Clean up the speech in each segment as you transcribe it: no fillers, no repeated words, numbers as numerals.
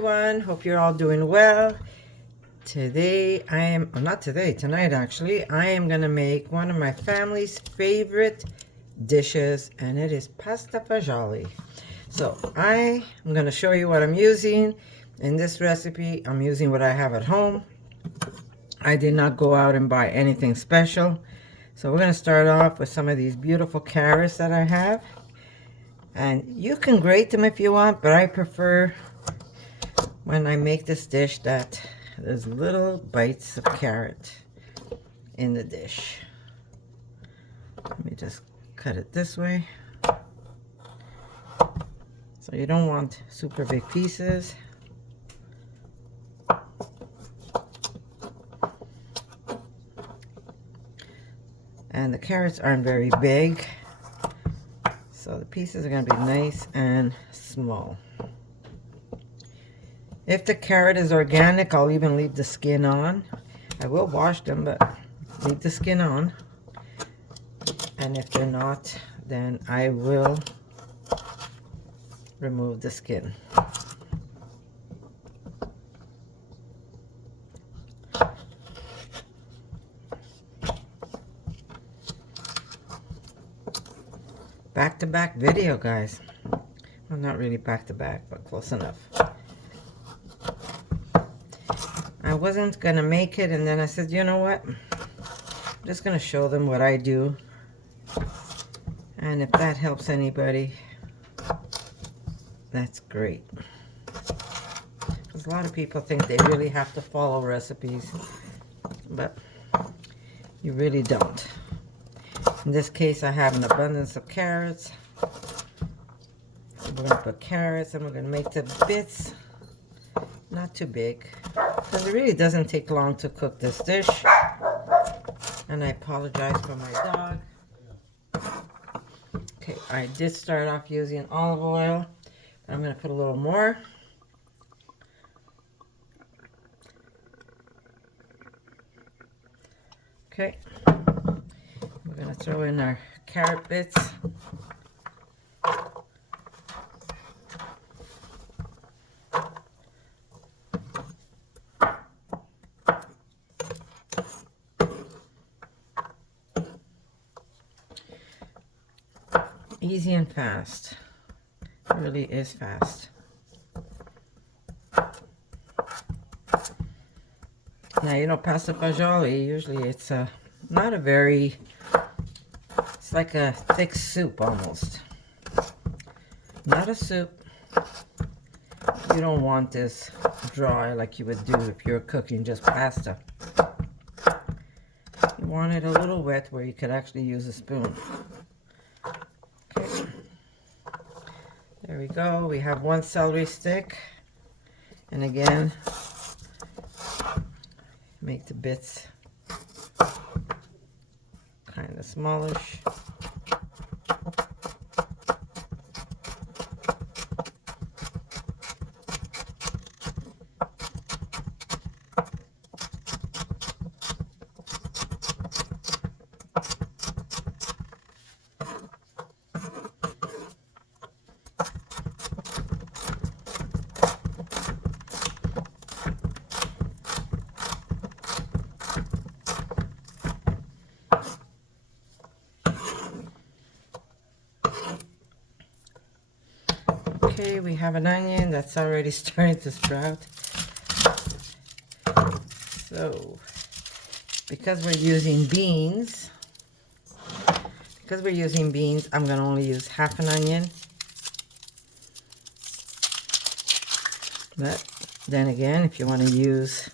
everyone. Hope you're all doing well. Tonight actually, I am going to make one of my family's favorite dishes, and it is pasta fagioli. So I am going to show you what I'm using. In this recipe, I'm using what I have at home. I did not go out and buy anything special. So we're going to start off with some of these beautiful carrots that I have. And you can grate them if you want, but I prefer when I make this dish that there's little bites of carrot in the dish. Let me just cut it this way. So you don't want super big pieces. And the carrots aren't very big, so the pieces are going to be nice and small. If the carrot is organic, I'll even leave the skin on. I will wash them, but leave the skin on. And if they're not, then I will remove the skin. Back-to-back video, guys. Well, not really back-to-back, but close enough. I wasn't gonna make it, and then I said, you know what? I'm just gonna show them what I do. And if that helps anybody, that's great. Because a lot of people think they really have to follow recipes, but you really don't. In this case, I have an abundance of carrots. So we're going to put carrots, and we're going to make the bits not too big, because it really doesn't take long to cook this dish. And I apologize for my dog. Okay, I did start off using olive oil, but I'm going to put a little more. Okay. We're going to throw in our carrot bits. Easy and fast. It really is fast. Now, you know, pasta fagioli, usually it's not a very, it's like a thick soup almost. Not a soup. You don't want this dry like you would do if you're cooking just pasta. You want it a little wet where you could actually use a spoon. Okay. There we go. We have one celery stick. And again, make the bits kind of smallish. Okay, we have an onion that's already starting to sprout. So, because we're using beans, I'm going to only use half an onion. But then again, if you want to use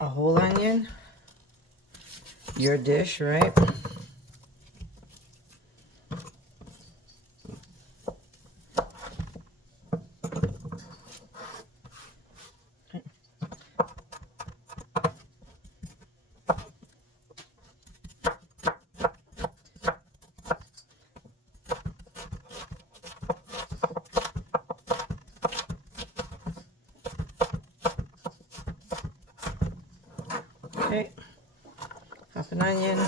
a whole onion, your dish, right? Okay, half an onion.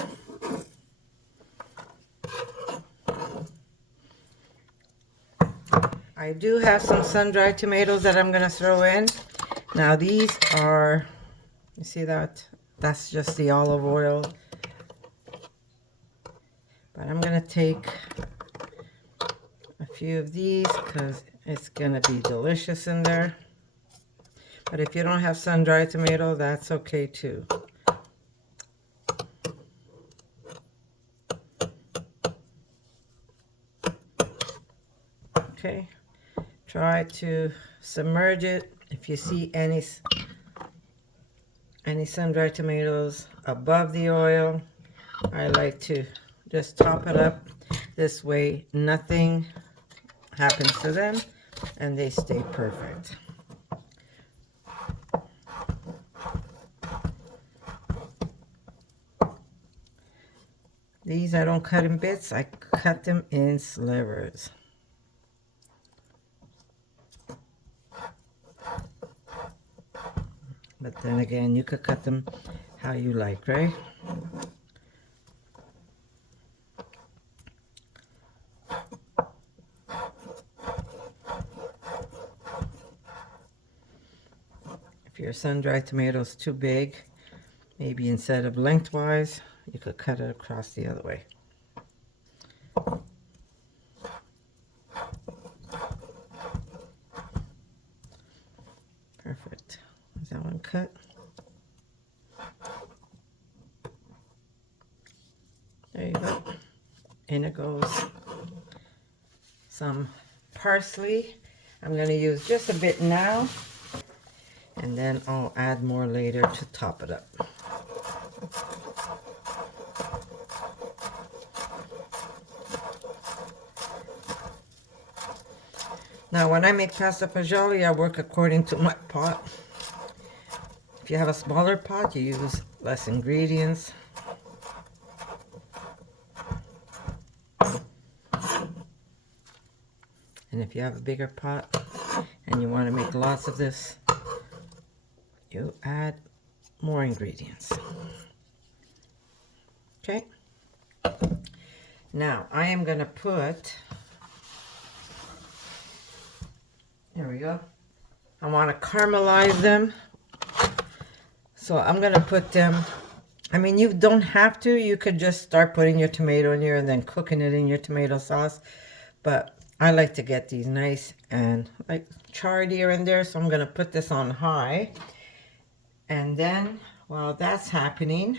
I do have some sun-dried tomatoes that I'm going to throw in. Now these are, you see that? That's just the olive oil. But I'm going to take a few of these because it's going to be delicious in there. But if you don't have sun-dried tomato, that's okay too. Okay, try to submerge it. If you see any sun-dried tomatoes above the oil, I like to just top it up. This way nothing happens to them and they stay perfect. These I don't cut in bits, I cut them in slivers. But then again, you could cut them how you like, right? If your sun-dried tomato is too big, maybe instead of lengthwise, you could cut it across the other way. Perfect. Is that one cut? There you go. In it goes some parsley. I'm going to use just a bit now, and then I'll add more later to top it up. Now, when I make pasta fagioli, I work according to my pot. If you have a smaller pot, you use less ingredients. And if you have a bigger pot and you want to make lots of this, you add more ingredients. Okay. Now, I am going to put, there we go. I want to caramelize them. So I'm going to put them, I mean, you don't have to. You could just start putting your tomato in here and then cooking it in your tomato sauce. But I like to get these nice and like charred here and there. So I'm going to put this on high. And then while that's happening,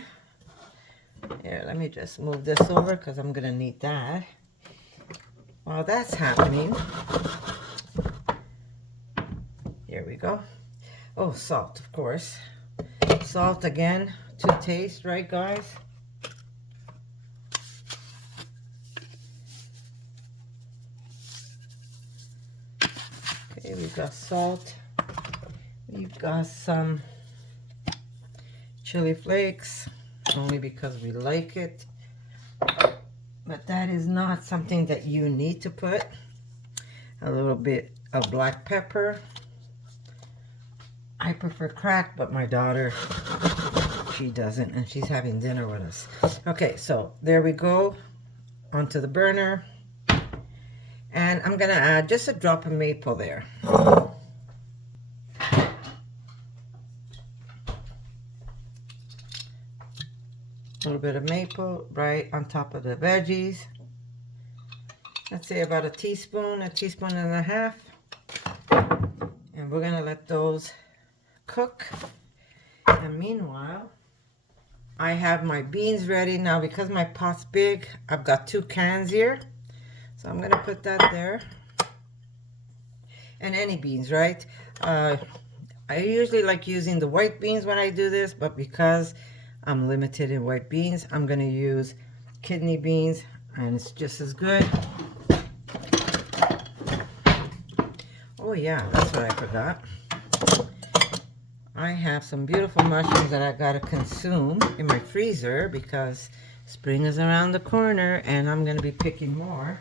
here, let me just move this over because I'm going to need that. While that's happening, here we go. Oh, salt, of course. Salt again to taste, right, guys? Okay, we've got salt. We've got some chili flakes, only because we like it. But that is not something that you need to put. A little bit of black pepper. I prefer cracked, but my daughter, she doesn't, and she's having dinner with us. Okay, so there we go onto the burner. And I'm going to add just a drop of maple there. A little bit of maple right on top of the veggies. Let's say about a teaspoon and a half. And we're going to let those cook. And meanwhile, I have my beans ready now. Because my pot's big, I've got 2 cans here, so I'm gonna put that there. And any beans, right? I usually like using the white beans when I do this, but because I'm limited in white beans, I'm gonna use kidney beans, and it's just as good. Oh yeah, that's what I forgot. I have some beautiful mushrooms that I gotta consume in my freezer because spring is around the corner and I'm gonna be picking more.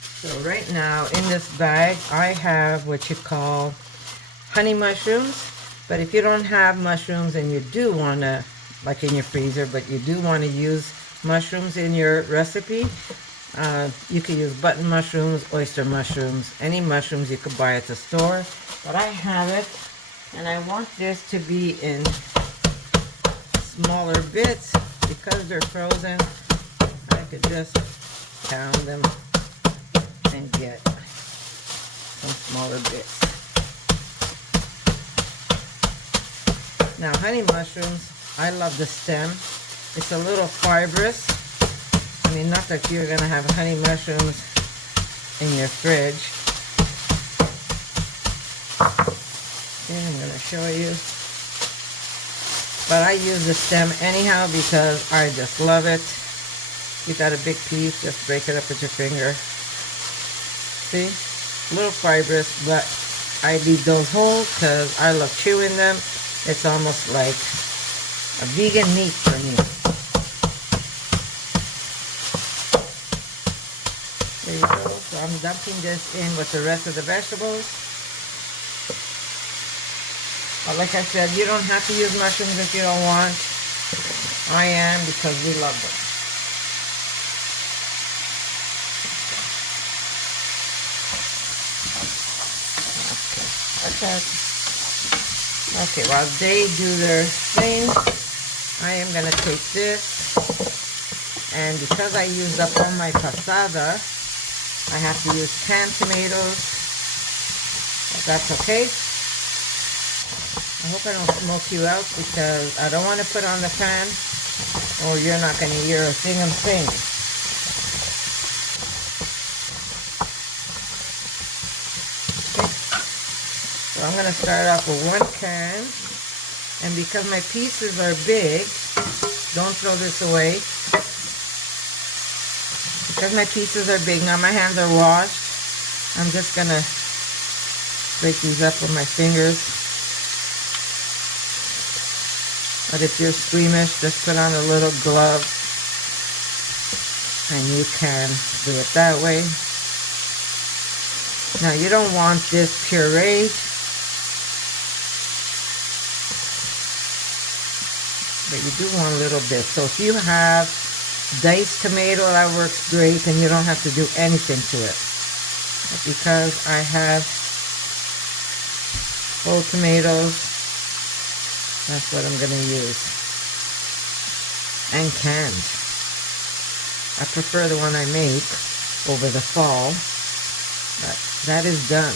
So right now in this bag I have what you call honey mushrooms, but if you don't have mushrooms and you do want to, like in your freezer, but you do want to use mushrooms in your recipe. You can use button mushrooms, oyster mushrooms, any mushrooms you could buy at the store. But I have it, and I want this to be in smaller bits because they're frozen. I could just pound them and get some smaller bits. Now, honey mushrooms, I love the stem. It's a little fibrous. I mean, not that you're gonna have honey mushrooms in your fridge. Okay, I'm gonna show you. But I use the stem anyhow because I just love it. You got a big piece, just break it up with your finger. See? A little fibrous, but I leave those whole because I love chewing them. It's almost like a vegan meat for me. There you go. So I'm dumping this in with the rest of the vegetables. But like I said, you don't have to use mushrooms if you don't want. I am because we love them. Okay, that's that. Okay, while they do their thing, I am going to take this, and because I used up all my passata, I have to use canned tomatoes. If that's okay. I hope I don't smoke you out because I don't want to put on the fan or you're not going to hear a thing I'm saying. So I'm going to start off with 1 can, and because my pieces are big, don't throw this away. Because my pieces are big, now my hands are washed, I'm just going to break these up with my fingers. But if you're squeamish, just put on a little glove, and you can do it that way. Now you don't want this pureed, but you do want a little bit. So if you have diced tomato, that works great, and you don't have to do anything to it. But because I have whole tomatoes, that's what I'm going to use. And canned. I prefer the one I make over the fall, but that is done.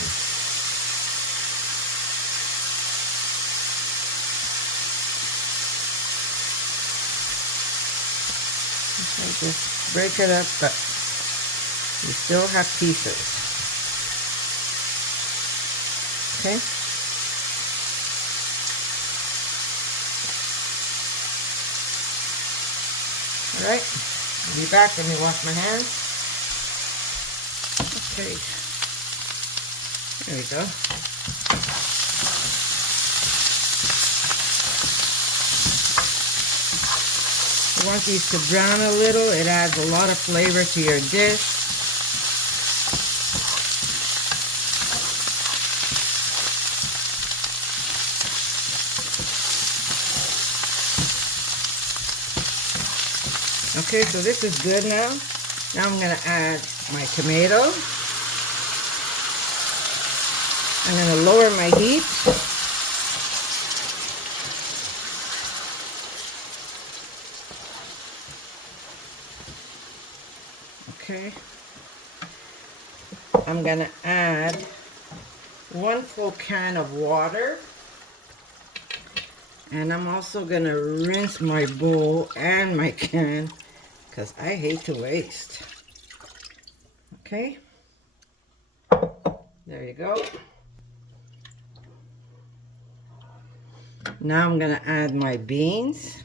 Okay, just break it up, but you still have pieces. Okay? Alright, I'll be back. Let me wash my hands. Okay. There we go. You want these to brown a little. It adds a lot of flavor to your dish. Okay, so this is good now. Now I'm going to add my tomato. I'm going to lower my heat. Okay. I'm going to add 1 full can of water. And I'm also going to rinse my bowl and my can because I hate to waste. Okay. There you go. Now I'm going to add my beans.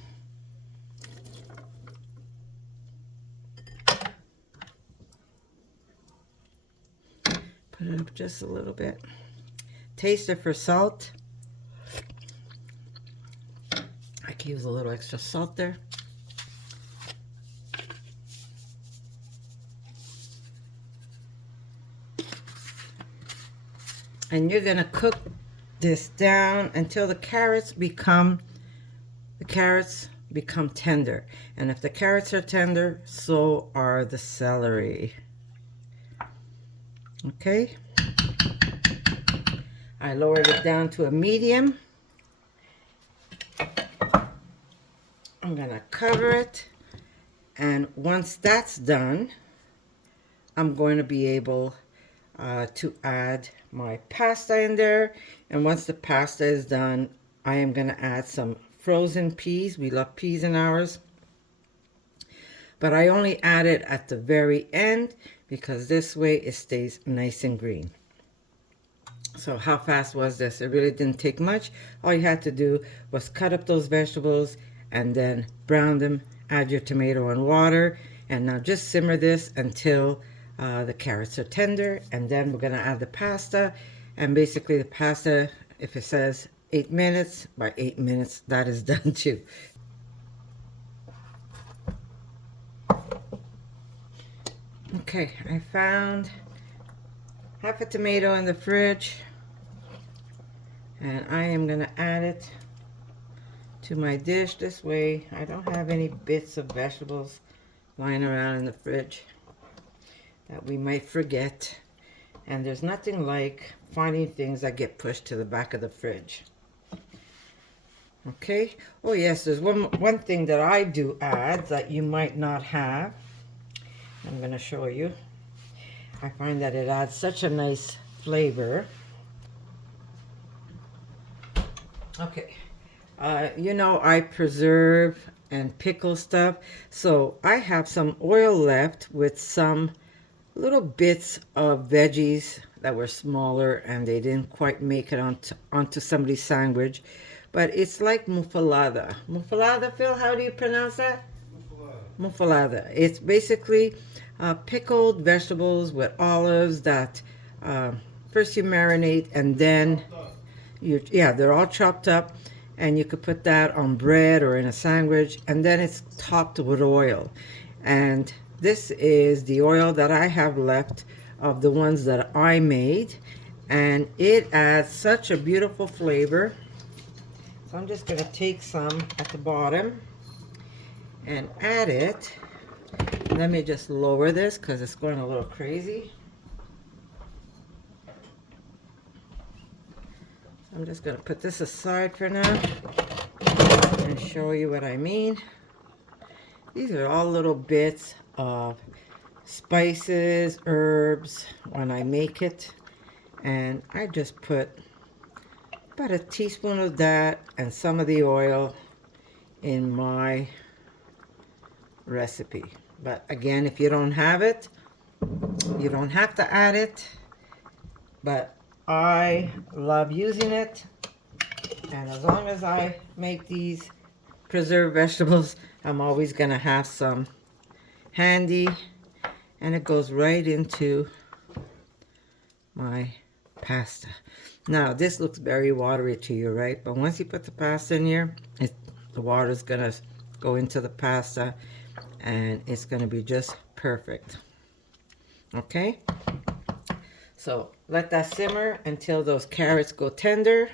Put it up just a little bit. Taste it for salt. I can use a little extra salt there. And you're going to cook this down until the carrots become tender. And if the carrots are tender, so are the celery. Okay. I lowered it down to a medium. I'm gonna cover it. And once that's done, I'm going to be able to add my pasta in there. And once the pasta is done, I am going to add some frozen peas. We love peas in ours. But I only add it at the very end because this way it stays nice and green. So how fast was this? It really didn't take much. All you had to do was cut up those vegetables and then brown them, add your tomato and water, and now just simmer this until the carrots are tender, and then we're going to add the pasta. And basically the pasta, if it says 8 minutes, by 8 minutes that is done too. Okay, I found half a tomato in the fridge, and I am going to add it to my dish. This way I don't have any bits of vegetables lying around in the fridge that we might forget. And there's nothing like finding things that get pushed to the back of the fridge. Okay. Oh yes, there's one thing that I do add that you might not have. I'm going to show you. I find that it adds such a nice flavor. Okay. You know, I preserve and pickle stuff. So I have some oil left with some little bits of veggies that were smaller and they didn't quite make it onto somebody's sandwich. But it's like muffalada. Muffalada, Phil, how do you pronounce that? Muffalada. It's basically pickled vegetables with olives that first you marinate and then they're all chopped up, and you could put that on bread or in a sandwich, and then it's topped with oil. And this is the oil that I have left of the ones that I made, and it adds such a beautiful flavor. So I'm just going to take some at the bottom and add it. Let me just lower this because it's going a little crazy. So I'm just going to put this aside for now and show you what I mean. These are all little bits of spices, herbs when I make it, and I just put about a teaspoon of that and some of the oil in my recipe. But again, if you don't have it, you don't have to add it, but I love using it, and as long as I make these preserved vegetables, I'm always gonna have some handy, and it goes right into my pasta. Now this looks very watery to you, right? But once you put the pasta in here, the water's gonna go into the pasta and it's gonna be just perfect. Okay, so let that simmer until those carrots go tender,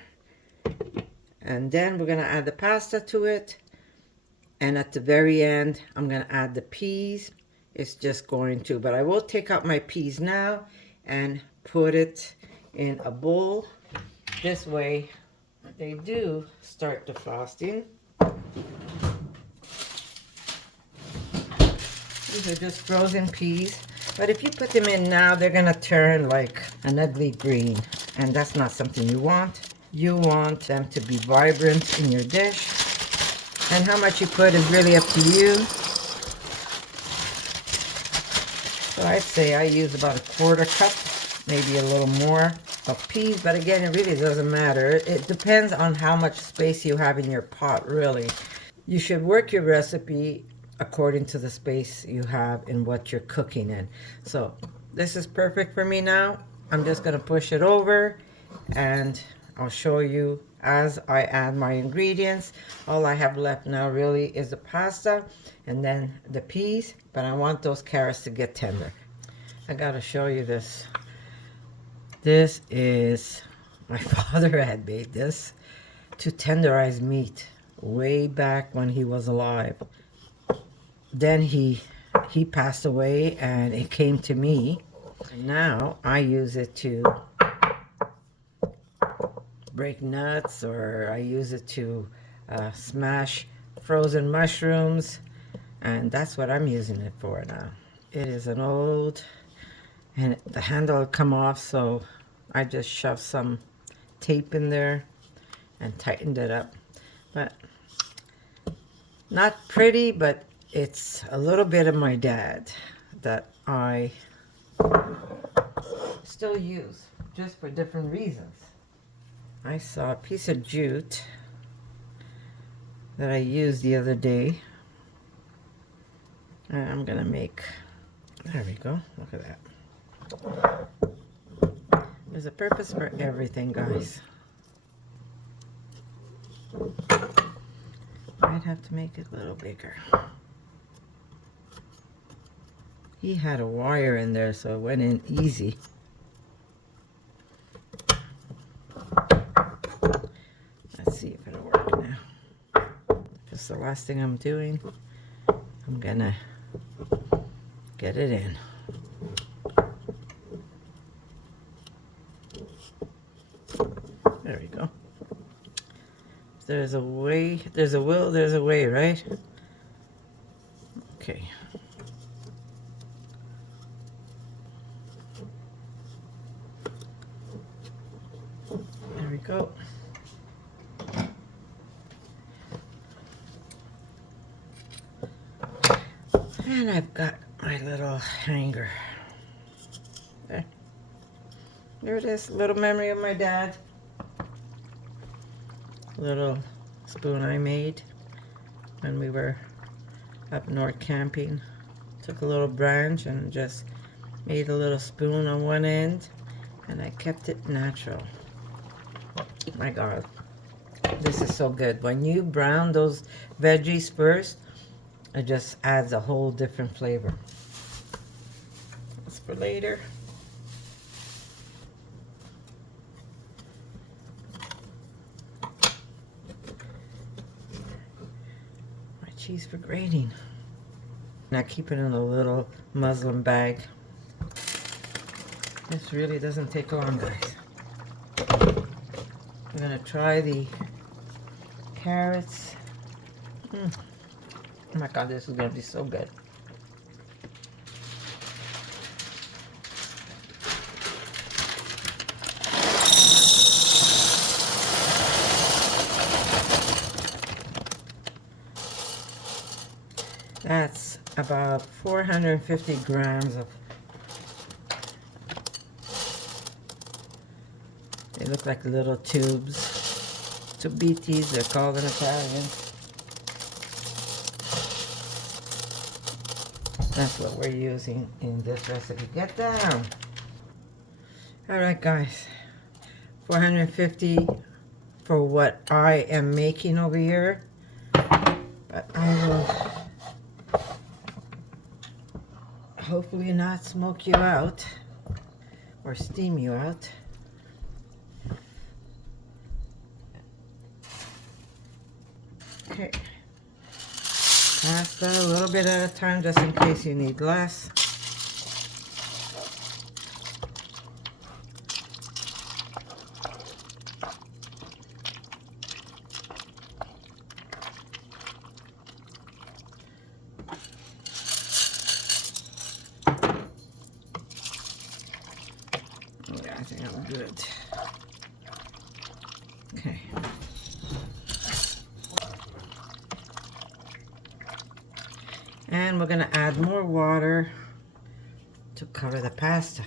and then we're gonna add the pasta to it. And at the very end, I'm going to add the peas. It's just going to, but I will take out my peas now and put it in a bowl. This way, they do start defrosting. These are just frozen peas. But if you put them in now, they're going to turn like an ugly green. And that's not something you want. You want them to be vibrant in your dish. And how much you put is really up to you. So I'd say I use about a 1/4 cup, maybe a little more of peas. But again, it really doesn't matter. It depends on how much space you have in your pot, really. You should work your recipe according to the space you have in what you're cooking in. So this is perfect for me now. I'm just going to push it over, and I'll show you as I add my ingredients. All I have left now really is the pasta and then the peas, but I want those carrots to get tender. I gotta show you this. This is, my father had made this to tenderize meat. way back when he was alive. Then he passed away and it came to me. And now I use it to break nuts, or I use it to smash frozen mushrooms, and that's what I'm using it for now. It is an old, and the handle will come off, so I just shoved some tape in there and tightened it up. But not pretty, but it's a little bit of my dad that I still use, just for different reasons. I saw a piece of jute that I used the other day, and I'm gonna make, there we go, look at that. There's a purpose for everything, guys. I'd have to make it a little bigger. He had a wire in there, so it went in easy. Let's see if it'll work now. Just the last thing I'm doing. I'm gonna get it in. There we go. There's a way, there's a will, there's a way, right? Okay. There we go. And I've got my little hanger. There. There it is, little memory of my dad. Little spoon I made when we were up north camping. Took a little branch and just made a little spoon on one end, and I kept it natural. My God, this is so good. When you brown those veggies first, it just adds a whole different flavor. That's for later. My cheese for grating. And I keep it in a little muslin bag. This really doesn't take long, guys. I'm gonna try the carrots. Oh my God, this is gonna be so good. That's about 450 grams of, they look like little tubes. Tubitis, they're called in Italian. That's what we're using in this recipe. Get down. All right, guys. 450 for what I am making over here. But I will hopefully not smoke you out or steam you out. Okay. Pasta a little bit at a time, just in case you need less. Yeah, I think I'm good. Okay. And we're going to add more water to cover the pasta.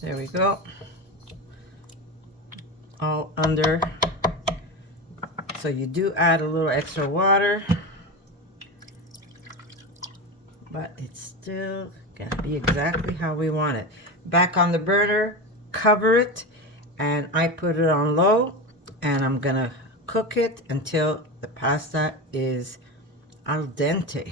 There we go. All under. So you do add a little extra water, but it's still gonna be exactly how we want it. Back on the burner, cover it, and I put it on low, and I'm gonna cook it until the pasta is al dente.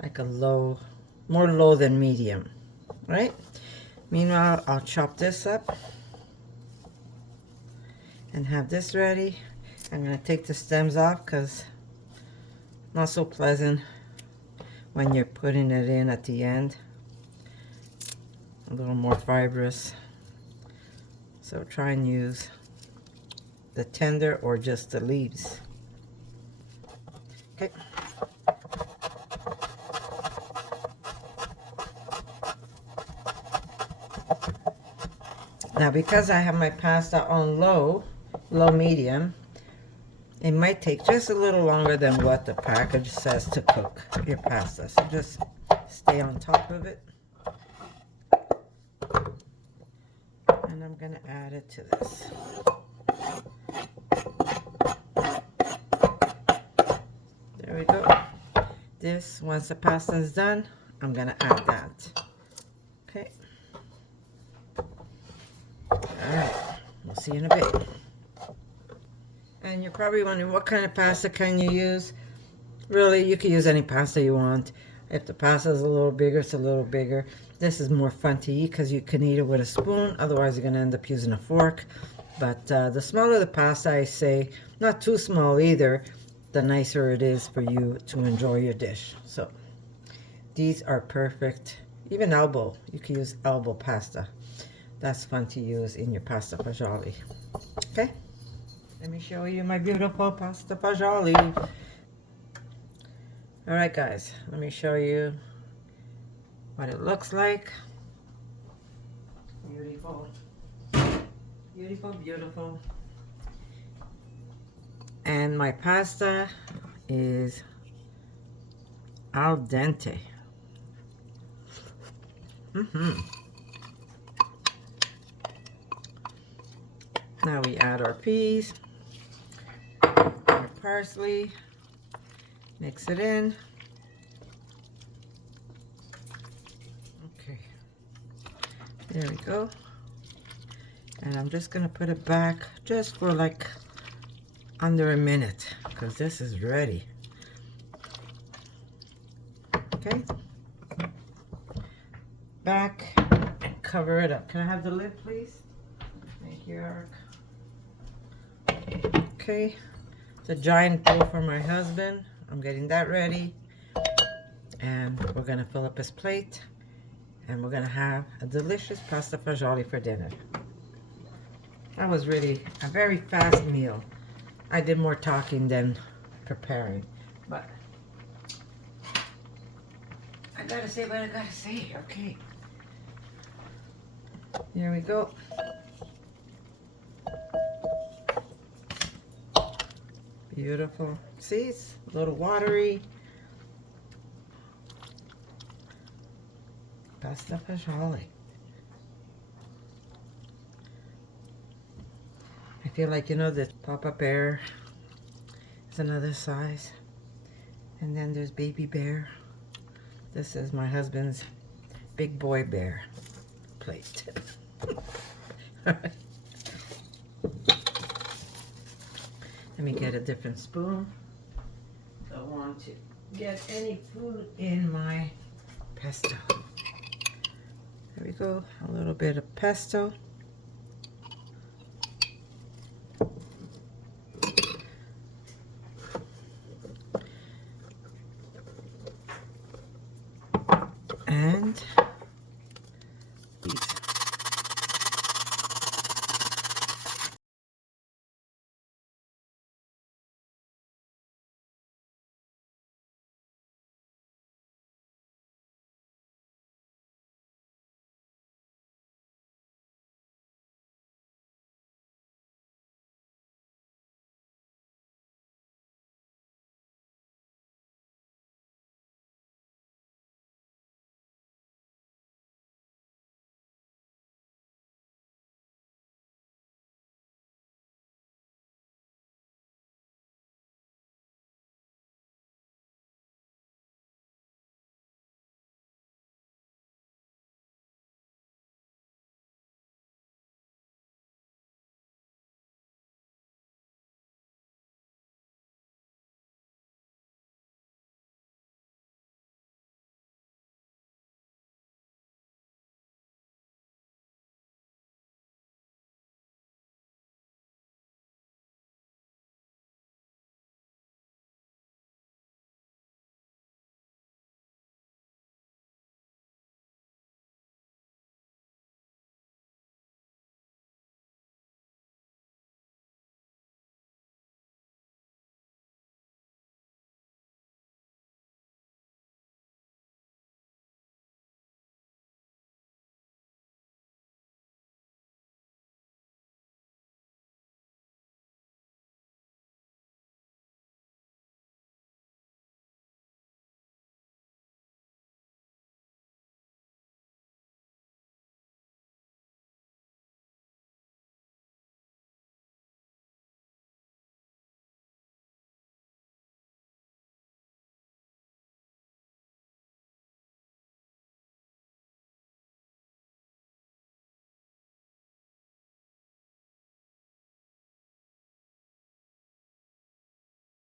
Like a low, more low than medium, right? Meanwhile, I'll chop this up and have this ready. I'm going to take the stems off because not so pleasant when you're putting it in at the end. A little more fibrous. So try and use the tender or just the leaves. Okay. Now, because I have my pasta on low medium, it might take just a little longer than what the package says to cook your pasta. So just stay on top of it. And I'm going to add it to this. There we go. This, once the pasta is done, I'm going to add that. Okay. Alright, we'll see you in a bit. And you're probably wondering, what kind of pasta can you use? Really, you can use any pasta you want. If the pasta is a little bigger, it's a little bigger. This is more fun to eat because you can eat it with a spoon. Otherwise, you're going to end up using a fork. But the smaller the pasta, I say, not too small either, the nicer it is for you to enjoy your dish. So these are perfect. Even elbow, you can use elbow pasta. That's fun to use in your pasta fagioli. Okay, let me show you my beautiful pasta fagioli. All right, guys, let me show you what it looks like. Beautiful, beautiful, beautiful. And my pasta is al dente. Now we add our peas, our parsley, mix it in. Okay, there we go. And I'm just gonna put it back just for like under a minute because this is ready. Okay, back and cover it up. Can I have the lid, please? Thank you, Eric. Okay, it's a giant bowl for my husband. I'm getting that ready. And we're gonna fill up his plate. And we're gonna have a delicious pasta fagioli for dinner. That was really a very fast meal. I did more talking than preparing. But I gotta say what I gotta say, okay. Here we go. Beautiful. See, it's a little watery. Pasta fagioli. I feel like, you know, the Papa Bear is another size. And then there's Baby Bear. This is my husband's Big Boy Bear plate. Let me get a different spoon. Don't want to get any food in my pesto. There we go, a little bit of pesto.